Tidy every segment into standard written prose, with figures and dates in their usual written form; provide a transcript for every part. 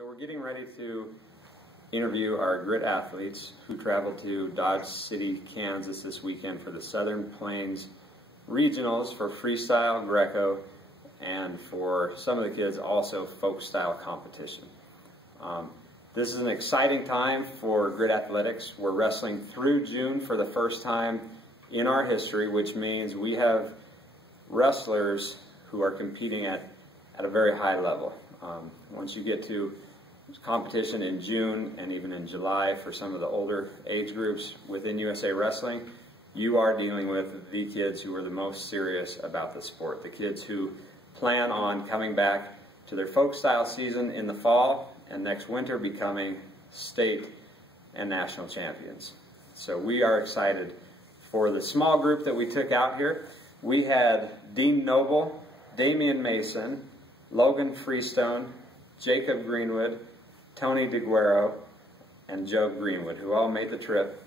So we're getting ready to interview our grit athletes who traveled to Dodge City, Kansas this weekend for the Southern Plains Regionals for freestyle, Greco, and for some of the kids also folk style competition. This is an exciting time for grit athletics. We're wrestling through June for the first time in our history, which means we have wrestlers who are competing at a very high level. Once you get to competition in June and even in July for some of the older age groups within USA Wrestling, you are dealing with the kids who are the most serious about the sport, the kids who plan on coming back to their folk style season in the fall and next winter becoming state and national champions. So we are excited for the small group that we took out here. We had Dean Noble, Damian Mason, Logan Freestone, Jacob Greenwood, Tony DeGuero, and Joe Greenwood, who all made the trip,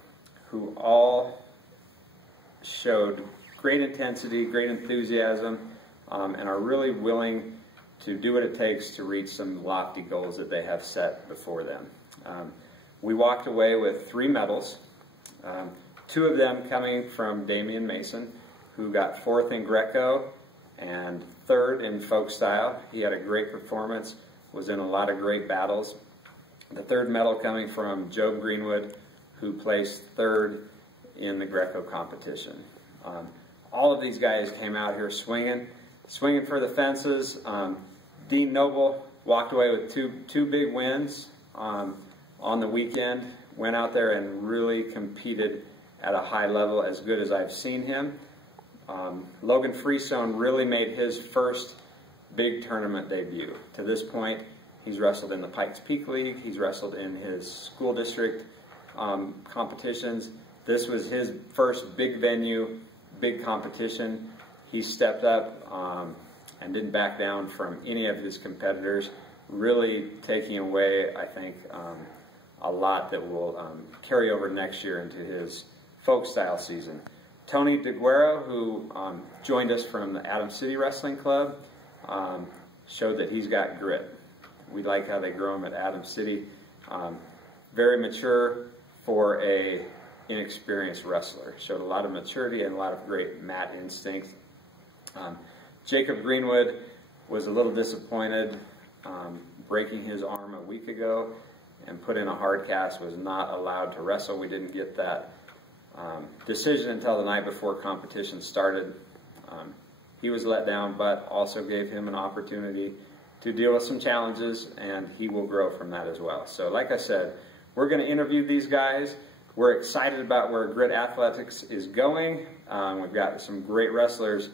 who all showed great intensity, great enthusiasm, and are really willing to do what it takes to reach some lofty goals that they have set before them. We walked away with 3 medals, 2 of them coming from Damian Mason, who got 4th in Greco and 3rd in folk style. He had a great performance, was in a lot of great battles. The 3rd medal coming from Joe Greenwood, who placed 3rd in the Greco competition. All of these guys came out here swinging for the fences. Dean Noble walked away with two big wins on the weekend, went out there and really competed at a high level, as good as I've seen him. Logan Freestone really made his first big tournament debut. To this point, he's wrestled in the Pikes Peak League, he's wrestled in his school district competitions. This was his first big venue, big competition. He stepped up and didn't back down from any of his competitors, really taking away, I think, a lot that will carry over next year into his folk style season. Tony DeGuero, who joined us from the Adams City Wrestling Club, showed that he's got grit. We like how they grow him at Adams City. Very mature for a inexperienced wrestler. Showed a lot of maturity and a lot of great mat instinct. Jacob Greenwood was a little disappointed breaking his arm a week ago and put in a hard cast, was not allowed to wrestle. We didn't get that decision until the night before competition started. He was let down, but also gave him an opportunity to deal with some challenges, and he will grow from that as well. So like I said, we're going to interview these guys. We're excited about where grit athletics is going. We've got some great wrestlers.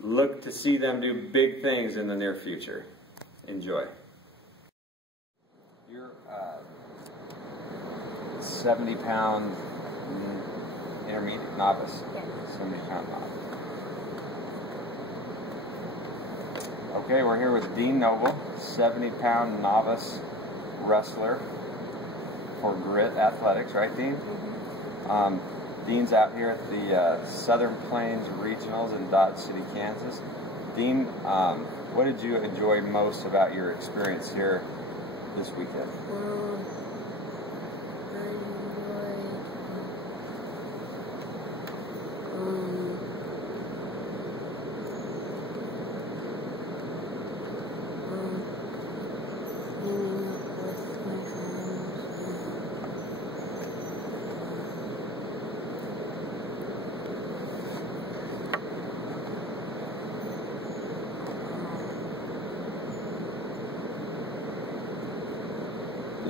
Look to see them do big things in the near future. Enjoy. You're 70-pound intermediate novice. Yes. 70-pound novice. Okay, we're here with Dean Noble, 70-pound novice wrestler for grit athletics, right, Dean? Dean's out here at the Southern Plains Regionals in Dodge City, Kansas. Dean, what did you enjoy most about your experience here this weekend?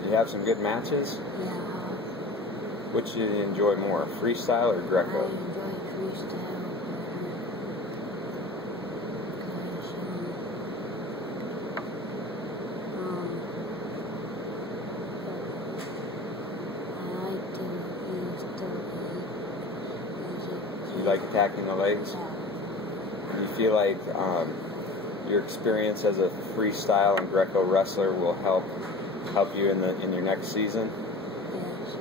You have some good matches? Yeah. Which do you enjoy more, freestyle or Greco? I enjoy freestyle I like to use the legs. You like attacking the legs? Yeah. Do you feel like your experience as a freestyle and Greco wrestler will help you in your next season? Yes.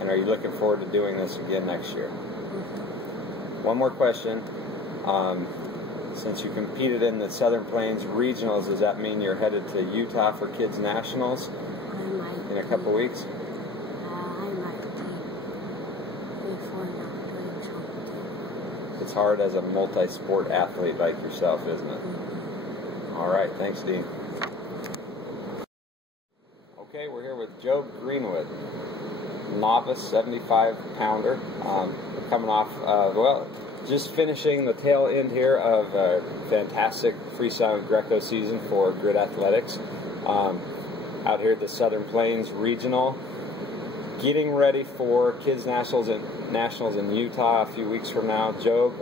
And are you looking forward to doing this again next year? Mm-hmm. One more question. since you competed in the Southern Plains Regionals, does that mean you're headed to Utah for Kids Nationals I might in a couple weeks? I might be before not doing something. It's hard as a multi-sport athlete like yourself, isn't it? All right, thanks, Dean. Okay, we're here with Job Greenwood, novice 75-pounder, coming off, just finishing the tail end here of a fantastic freestyle and Greco season for Grit Athletics. Out here at the Southern Plains Regional, getting ready for Kids Nationals in Utah a few weeks from now. Job,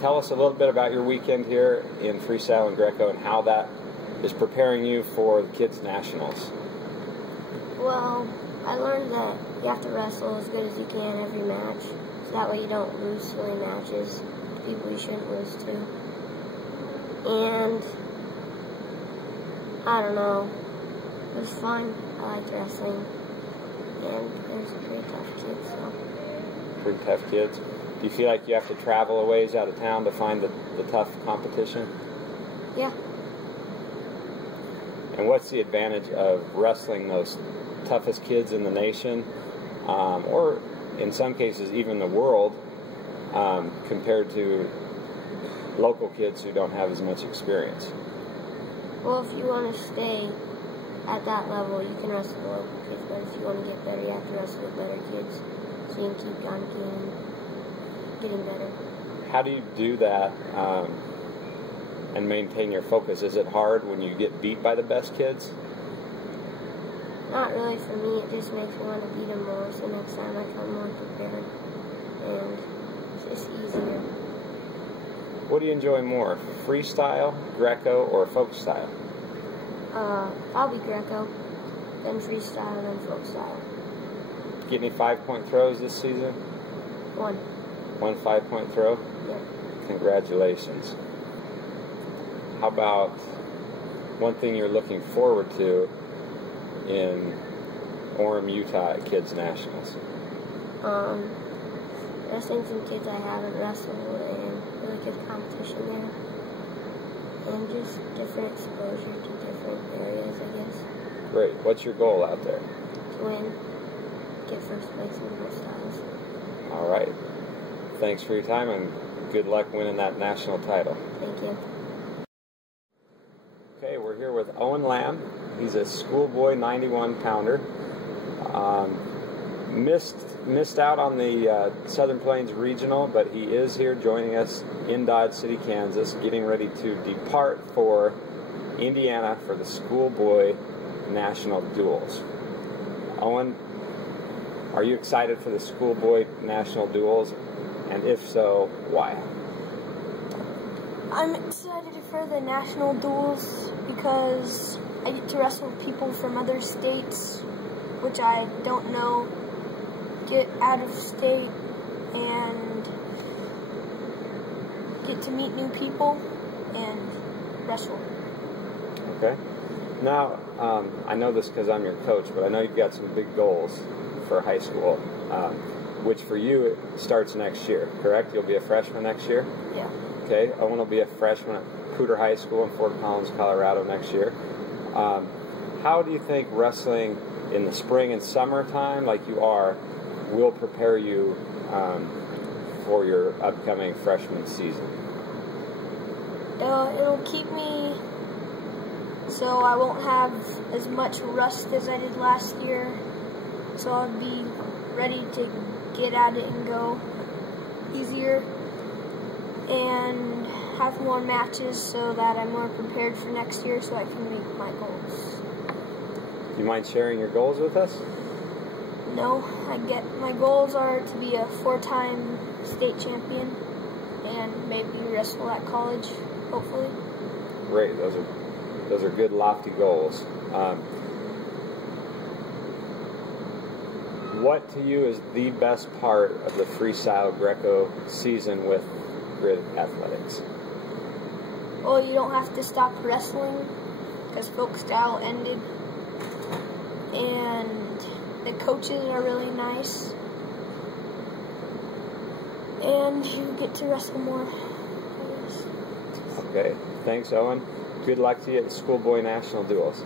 tell us a little bit about your weekend here in freestyle and Greco and how that is preparing you for the Kids Nationals. Well, I learned that you have to wrestle as good as you can every match, so that way you don't lose silly matches to people you shouldn't lose to. And I don't know, it was fun. I liked wrestling, and there's pretty tough kids. So. Pretty tough kids. Do you feel like you have to travel a ways out of town to find the tough competition? Yeah. And what's the advantage of wrestling those toughest kids in the nation, or in some cases even the world, compared to local kids who don't have as much experience? Well, if you want to stay at that level, you can wrestle the local kids, but if you want to get better, you have to wrestle with better kids, so you can keep on getting better. How do you do that and maintain your focus? Is it hard when you get beat by the best kids? Not really for me, it just makes me want to beat them more, so next time I come more prepared, and it's just easier. What do you enjoy more, freestyle, Greco, or folk style? Probably Greco, then freestyle, then folk style. Get any 5-point throws this season? One. One 5-point throw? Yep. Congratulations. How about one thing you're looking forward to in Orem, Utah at Kids Nationals? Wrestling some kids I haven't wrestled and really good competition there. And just different exposure to different areas, I guess. Great. What's your goal out there? To win, get first place in both styles. All right. Thanks for your time and good luck winning that national title. Thank you. Okay, we're here with Owen Lamb. He's a schoolboy 91-pounder. Missed out on the Southern Plains Regional, but he is here joining us in Dodge City, Kansas, getting ready to depart for Indiana for the schoolboy national duels. Owen, are you excited for the schoolboy national duels? And if so, why? I'm excited for the national duels because I get to wrestle with people from other states, which I don't know, get out of state, and get to meet new people and wrestle. Okay. Now, I know this because I'm your coach, but I know you've got some big goals for high school, which for you it starts next year, correct? You'll be a freshman next year? Yeah. Okay. Owen will be a freshman at Cooter High School in Fort Collins, Colorado next year. How do you think wrestling in the spring and summertime, like you are, will prepare you for your upcoming freshman season? It'll keep me so I won't have as much rust as I did last year, so I'll be ready to get at it and go easier and have more matches so that I'm more prepared for next year so I can meet my goals. Do you mind sharing your goals with us? No, my goals are to be a 4-time state champion and maybe wrestle at college, hopefully. Great, those are good lofty goals. What to you is the best part of the freestyle Greco season with Grit Athletics? Well, you don't have to stop wrestling because folk style ended, and the coaches are really nice, and you get to wrestle more. Okay, thanks, Owen. Good luck to you at the Schoolboy National Duels.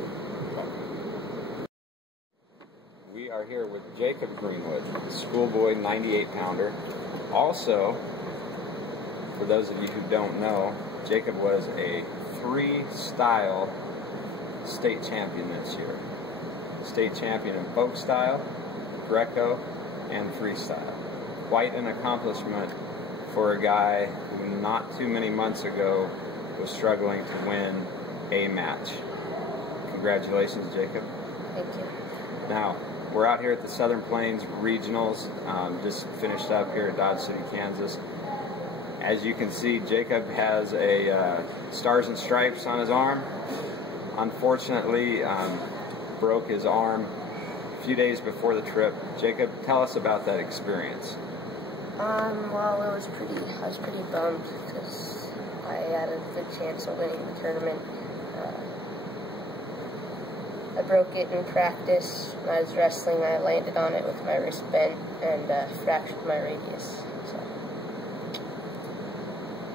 We are here with Jacob Greenwood, the Schoolboy 98-pounder. Also, for those of you who don't know, Jacob was a freestyle state champion this year. State champion in folk style, Greco, and freestyle. Quite an accomplishment for a guy who not too many months ago was struggling to win a match. Congratulations, Jacob. Thank you. Now, we're out here at the Southern Plains Regionals, just finished up here at Dodge City, Kansas. As you can see, Jacob has a Stars and Stripes on his arm. Unfortunately, broke his arm a few days before the trip. Jacob, tell us about that experience. Well, I was pretty bummed because I had a good chance of winning the tournament. I broke it in practice. When I was wrestling, I landed on it with my wrist bent and fractured my radius. So.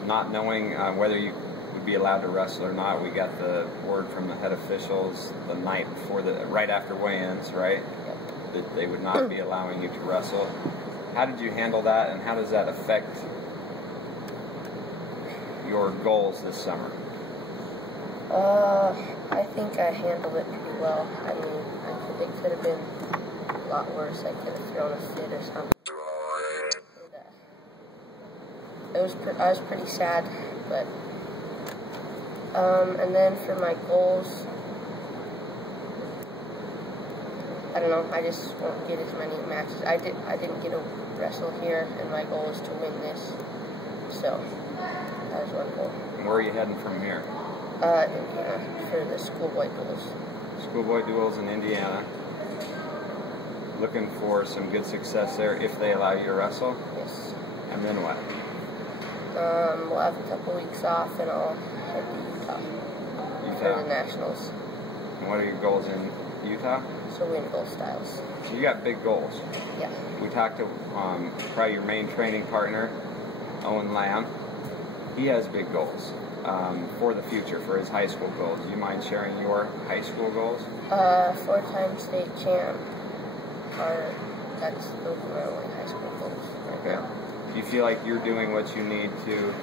Not knowing whether you would be allowed to wrestle or not, we got the word from the head officials the night before, right after weigh-ins, right? Yep. That they would not be allowing you to wrestle. How did you handle that, and how does that affect your goals this summer? I think I handled it pretty well. I mean, it could have been a lot worse. I could have thrown a fit or something. And, I was pretty sad, but and then for my goals, I don't know. I just won't get as many matches. I didn't get to wrestle here, and my goal is to win this. So that was one goal. And where are you heading from here? Indiana for the Schoolboy Duels. Schoolboy Duels in Indiana. Looking for some good success there if they allow you to wrestle. Yes. And then what? We'll have a couple weeks off, and I'll head to Utah for the Nationals. And what are your goals in Utah? So win both styles. So you got big goals. Yeah. We talked to probably your main training partner, Owen Lamb. He has big goals for the future, for his high school goals. Do you mind sharing your high school goals? 4-time state champ. Those are my only high school goals right now. Do you feel like you're doing what you need to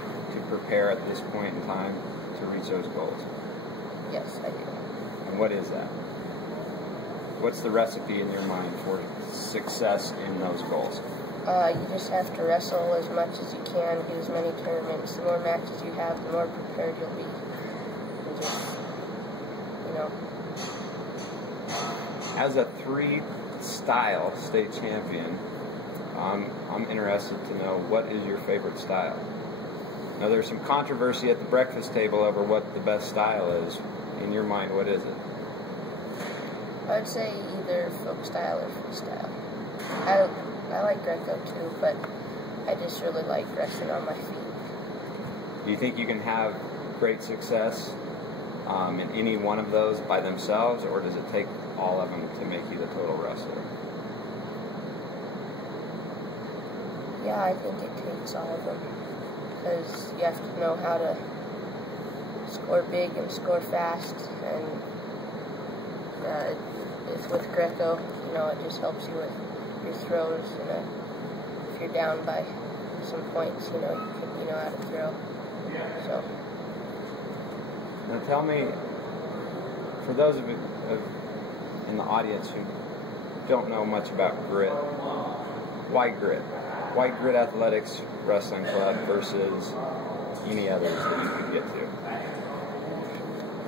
prepare at this point in time to reach those goals? Yes, I do. And what is that? What's the recipe in your mind for success in those goals? You just have to wrestle as much as you can, get as many tournaments. The more matches you have, the more prepared you'll be. And just, you know. As a three-style state champion, I'm interested to know, what is your favorite style? Now, there's some controversy at the breakfast table over what the best style is. In your mind, what is it? I'd say either folk style or freestyle. I like Greco too, but I just really like wrestling on my feet. Do you think you can have great success in any one of those by themselves, or does it take all of them to make you the total wrestler? Yeah, I think it takes all of them, because you have to know how to score big and score fast, and if with Greco, you know, it just helps you with your throws, and if you're down by some points, you know how to throw. So. Now tell me, for those of you in the audience who don't know much about Grit, why Grit? Why Grit Athletics Wrestling Club versus any others that you could get to?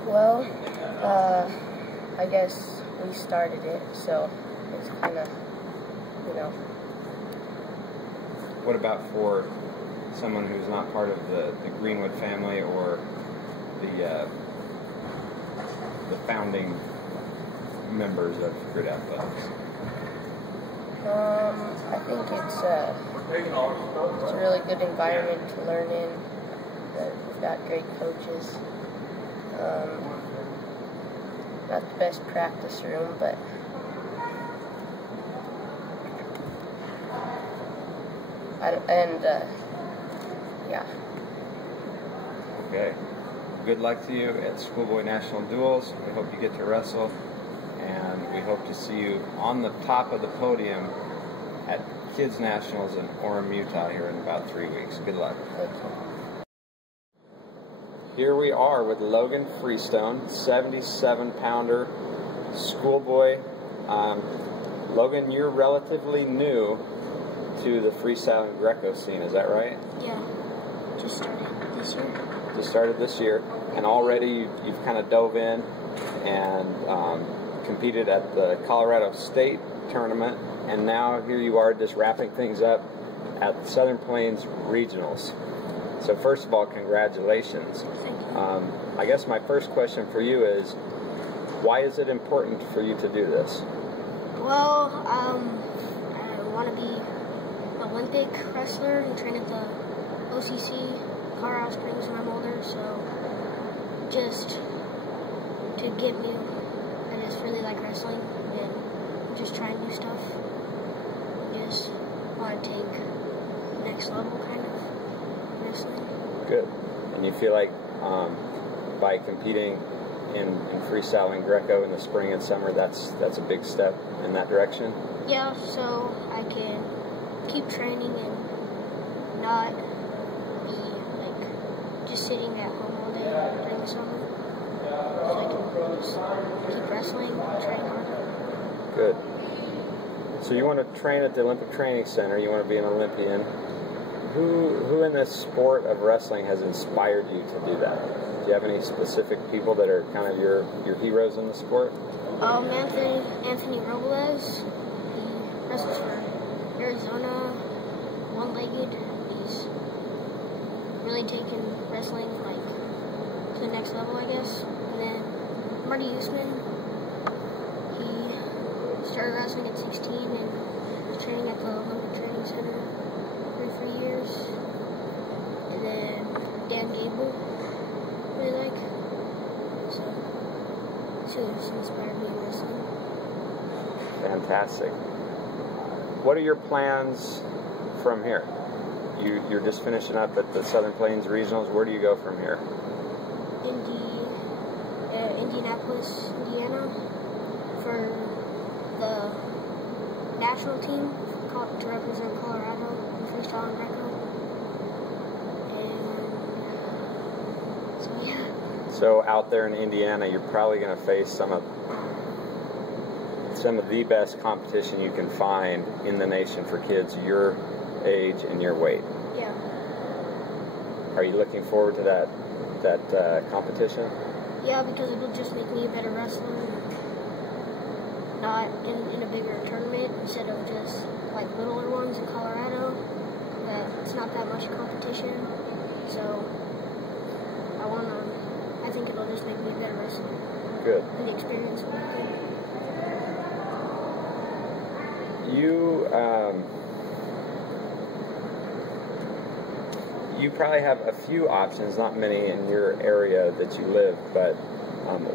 Well, I guess we started it, so it's kind of, you know. What about for someone who's not part of the Greenwood family or the founding members of Grit Athletics? I think it's a really good environment to learn in. We've got great coaches. Not the best practice room, but Okay. good luck to you at Schoolboy National Duels. We hope you get to wrestle, and we hope to see you on the top of the podium at Kids Nationals in Orem, Utah here in about 3 weeks. Good luck. Here we are with Logan Freestone, 77-pounder schoolboy. Logan, you're relatively new to the freestyle and Greco scene, is that right? Yeah, just started this year. Just started this year, and already you've kind of dove in and competed at the Colorado State tournament, and now here you are just wrapping things up at the Southern Plains Regionals. So first of all, congratulations. Thank you. I guess my first question for you is, why is it important for you to do this? Well, I want to be an Olympic wrestler and train at the OCC, Colorado Springs when I'm older, so just to get me, I just really like wrestling and just trying new stuff. Just want to take the next level, kind of, wrestling. Good. And you feel like by competing in freestyle and Greco in the spring and summer, that's a big step in that direction? Yeah, so I can keep training and not be like just sitting at home all day during the summer. So I can just keep wrestling and train harder. Good. So you want to train at the Olympic Training Center, you want to be an Olympian. Who in this sport of wrestling has inspired you to do that? Do you have any specific people that are kind of your heroes in the sport? Anthony Robles. He wrestles for Arizona, one-legged. He's really taken wrestling to the next level, I guess. And then Marty Usman. He started wrestling at 16 and was training at the Olympic Training Center for 3 years. And then Dan Gable. Really like. So it's really inspired me in wrestling. Fantastic. What are your plans from here? You're just finishing up at the Southern Plains Regionals. Where do you go from here? Indianapolis, Indiana, for the national team to represent Colorado in freestyle and Greco. And so yeah. So out there in Indiana, you're probably going to face some of the best competition you can find in the nation for kids your age and your weight. Yeah. Are you looking forward to that competition? Yeah, because it'll just make me a better wrestler. Not in a bigger tournament instead of just like littler ones in Colorado. That it's not that much competition. So I think it'll just make me a better wrestler. Good. And the experience will be good. You probably have a few options, not many in your area that you live, but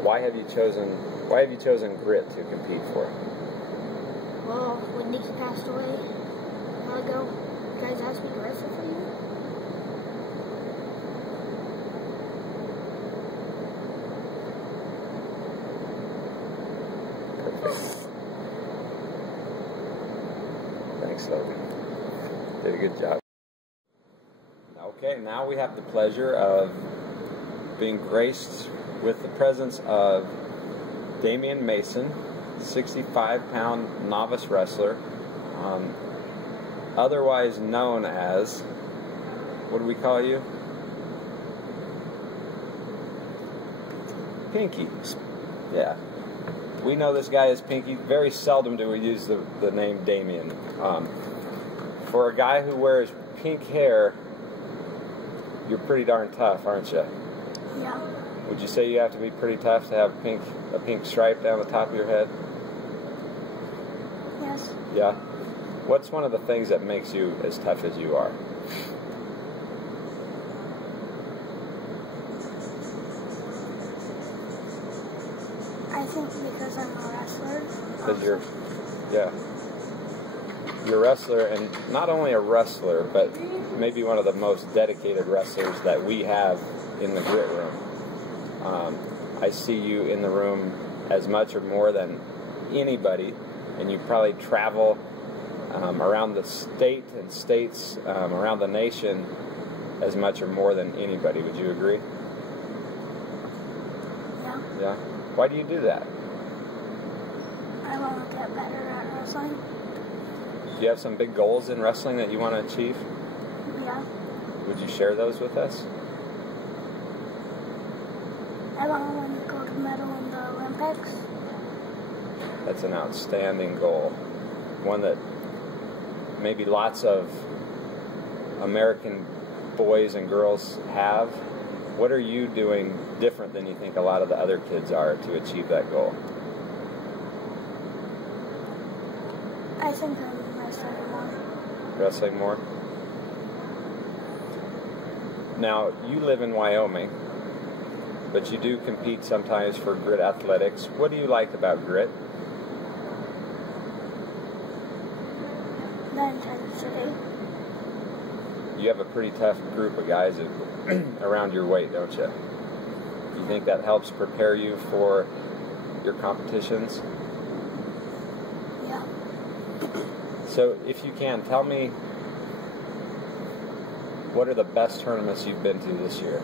why have you chosen Grit to compete for? Well, when Nikki passed away a while ago, you guys asked me to wrestle for you. Perfect. Thanks, Logan. Did a good job. Okay, now we have the pleasure of being graced with the presence of Damian Mason, 65-pound novice wrestler, otherwise known as, what do we call you? Pinky. Yeah. We know this guy as Pinky. Very seldom do we use the name Damian. For a guy who wears pink hair, you're pretty darn tough, aren't you? Yeah. Would you say you have to be pretty tough to have a pink stripe down the top of your head? Yes. Yeah? What's one of the things that makes you as tough as you are? I think because I'm a wrestler. Because you're a wrestler, and not only a wrestler, but maybe one of the most dedicated wrestlers that we have in the Grit Room. I see you in the room as much or more than anybody, and you probably travel around the state and states around the nation as much or more than anybody. Would you agree? Yeah. Yeah? Why do you do that? I want to get better at wrestling. Do you have some big goals in wrestling that you want to achieve? Yeah. Would you share those with us? I want to win the gold medal in the Olympics. That's an outstanding goal. One that maybe lots of American boys and girls have. What are you doing different than you think a lot of the other kids are to achieve that goal? I think I'm wrestling more. Wrestling more? Now, you live in Wyoming, but you do compete sometimes for Grit Athletics. What do you like about Grit? The intensity. You have a pretty tough group of guys around your weight, don't you? You think that helps prepare you for your competitions? Yeah. So, if you can, tell me, what are the best tournaments you've been to this year?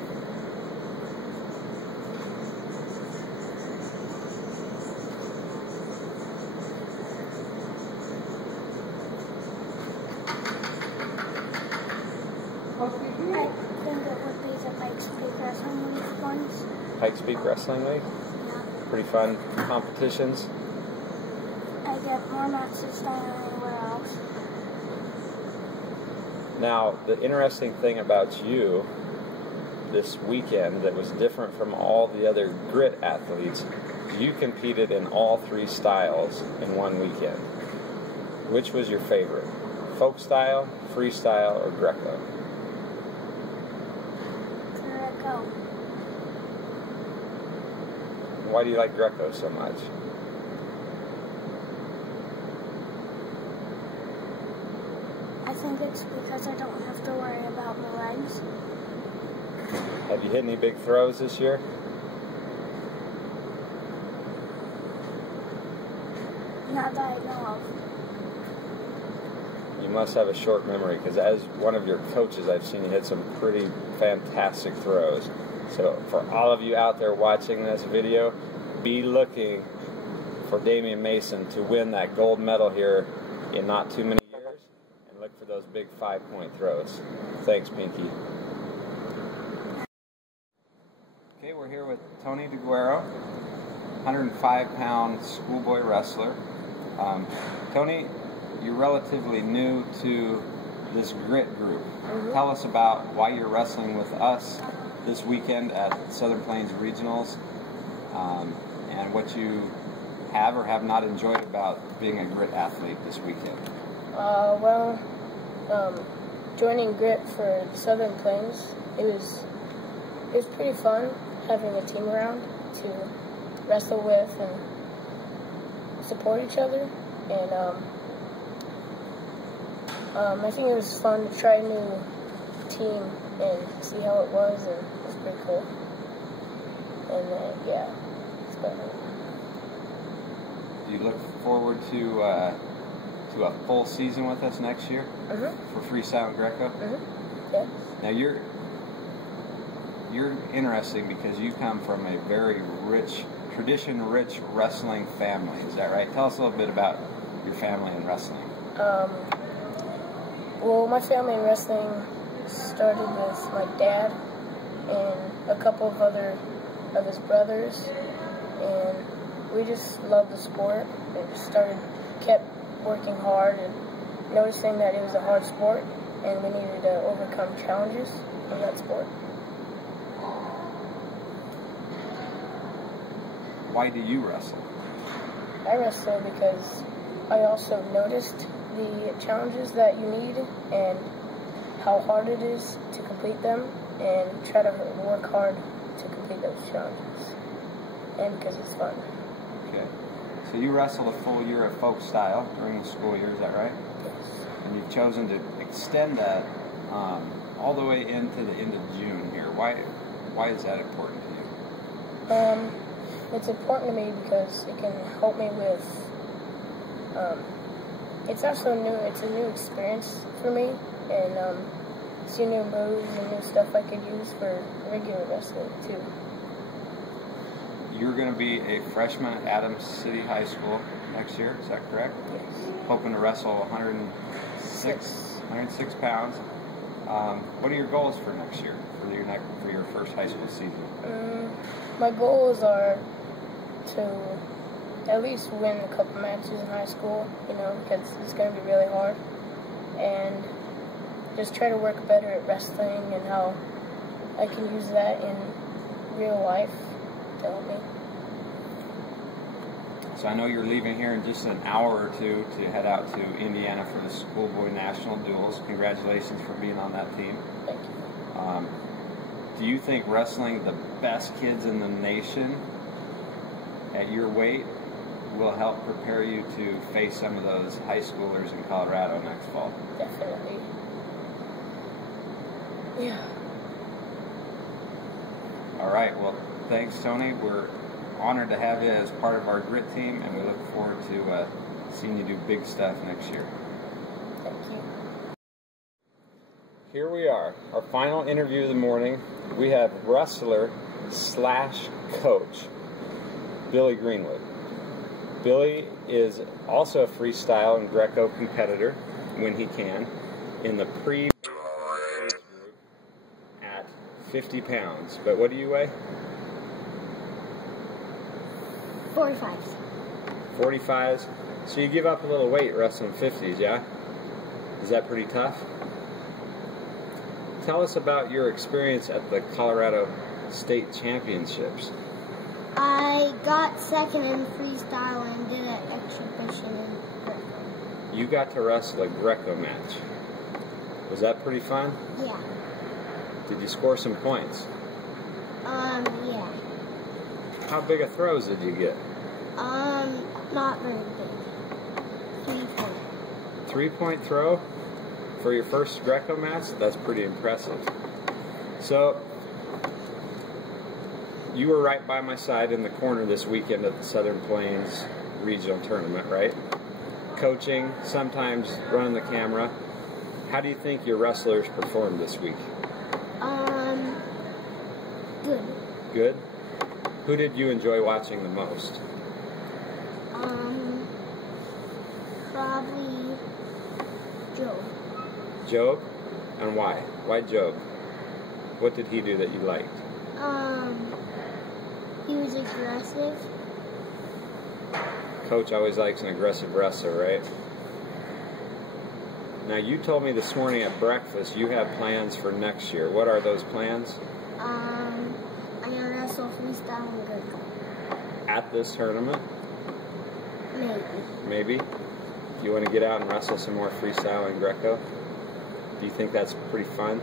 I think it would be the Pikes Peak Wrestling League ones. Pikes Peak Wrestling League? Yeah. Pretty fun competitions. I get more matches than anywhere else. Now, the interesting thing about you this weekend that was different from all the other Grit athletes, you competed in all three styles in one weekend. Which was your favorite? Folk style, freestyle, or Greco? Greco. Why do you like Greco so much? I think it's because I don't have to worry about my legs. Have you hit any big throws this year? Not that I know of. You must have a short memory, because as one of your coaches, I've seen you hit some pretty fantastic throws. So for all of you out there watching this video, be looking for Damian Mason to win that gold medal here in not too many years, and look for those big 5-point throws. Thanks, Pinky. Okay, we're here with Tony DeGuero, 105-pound schoolboy wrestler. Tony, you're relatively new to this Grit group. Tell us about why you're wrestling with us this weekend at Southern Plains Regionals, and what you have or have not enjoyed about being a Grit athlete this weekend. Joining Grit for Southern Plains, it was pretty fun having a team around to wrestle with and support each other, and I think it was fun to try a new team and see how it was, and it was pretty cool. And yeah, it's fun. Do you look forward to a full season with us next year for Freestyle and Greco? Yeah. Now you're interesting because you come from a very rich, tradition-rich wrestling family. Is that right? Tell us a little bit about your family and wrestling. Well, my family in wrestling started with my dad and a couple of his brothers, and we just loved the sport and just kept working hard and noticing that it was a hard sport and we needed to overcome challenges in that sport. Why do you wrestle? I wrestle because I also noticed the challenges that you need and how hard it is to complete them, and try to work hard to complete those challenges, and because it's fun. Okay. So you wrestled a full year of folk style during the school year, is that right? Yes. And you've chosen to extend that all the way into the end of June here. Why is that important to you? It's important to me because it can help me with, it's a new experience for me, and see new moves and new stuff I could use for regular wrestling too. You're going to be a freshman at Adams City High School next year, is that correct? Yes. Hoping to wrestle 106 pounds. What are your goals for next year, for your first high school season? My goals are to at least win a couple matches in high school, because it's going to be really hard, and just try to work better at wrestling and how I can use that in real life to help me. So I know you're leaving here in just an hour or two to head out to Indiana for the Schoolboy National Duels. Congratulations for being on that team. Thank you. Do you think wrestling the best kids in the nation at your weight will help prepare you to face some of those high schoolers in Colorado next fall? Definitely. Yeah. All right. Well, thanks, Tony. We're honored to have you as part of our grit team, and we look forward to seeing you do big stuff next year. Thank you. Here we are, our final interview of the morning. We have wrestler/coach Billy Greenwood. Billy is also a freestyle and Greco competitor when he can in the age group at 50 pounds. But what do you weigh? 45s. 45s. So you give up a little weight wrestling 50s, yeah? Is that pretty tough? Tell us about your experience at the Colorado State Championships. I got second in freestyle and did an exhibition in Greco. You got to wrestle a Greco match. Was that pretty fun? Yeah. Did you score some points? Yeah. How big of throws did you get? Not very big. 3-point. 3-point throw for your first Greco match? That's pretty impressive. So, you were right by my side in the corner this weekend at the Southern Plains Regional Tournament, right? Coaching, sometimes running the camera. How do you think your wrestlers performed this week? Good. Good? Who did you enjoy watching the most? Probably Joe. Job? And why? Why Job? What did he do that you liked? He was aggressive. Coach always likes an aggressive wrestler, right? Now, you told me this morning at breakfast you have plans for next year. What are those plans? I'm gonna wrestle freestyle and Greco. At this tournament? Maybe. Maybe? Do you want to get out and wrestle some more freestyle and Greco? Do you think that's pretty fun?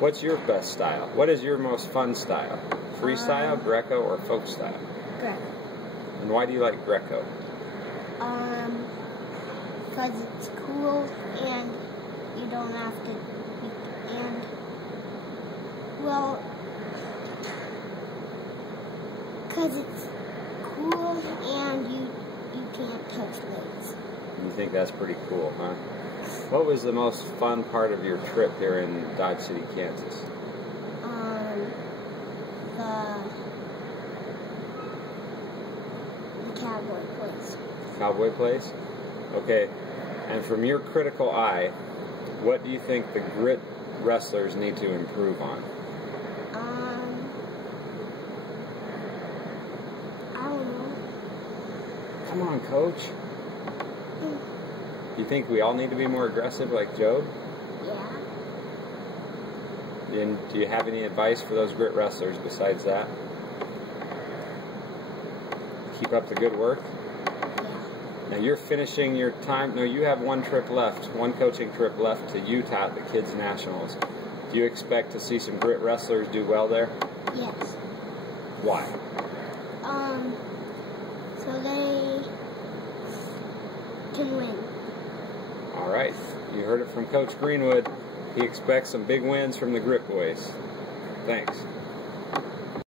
What's your best style? What is your most fun style? Freestyle, Greco, or folk style? Greco. And why do you like Greco? Because it's cool and you don't have to, because it's cool and you can't touch legs. You think that's pretty cool, huh? What was the most fun part of your trip here in Dodge City, Kansas? The Cowboy Place. Cowboy Place? Okay. And from your critical eye, what do you think the grit wrestlers need to improve on? I don't know. Come on, Coach. You think we all need to be more aggressive like Job? Yeah. And do you have any advice for those grit wrestlers besides that? Keep up the good work. Yeah. Now you're finishing your time. No, you have one coaching trip left to Utah at the Kids Nationals. Do you expect to see some grit wrestlers do well there? Yes. Why? So they can win. All right. You heard it from Coach Greenwood. He expects some big wins from the Grit Boys. Thanks.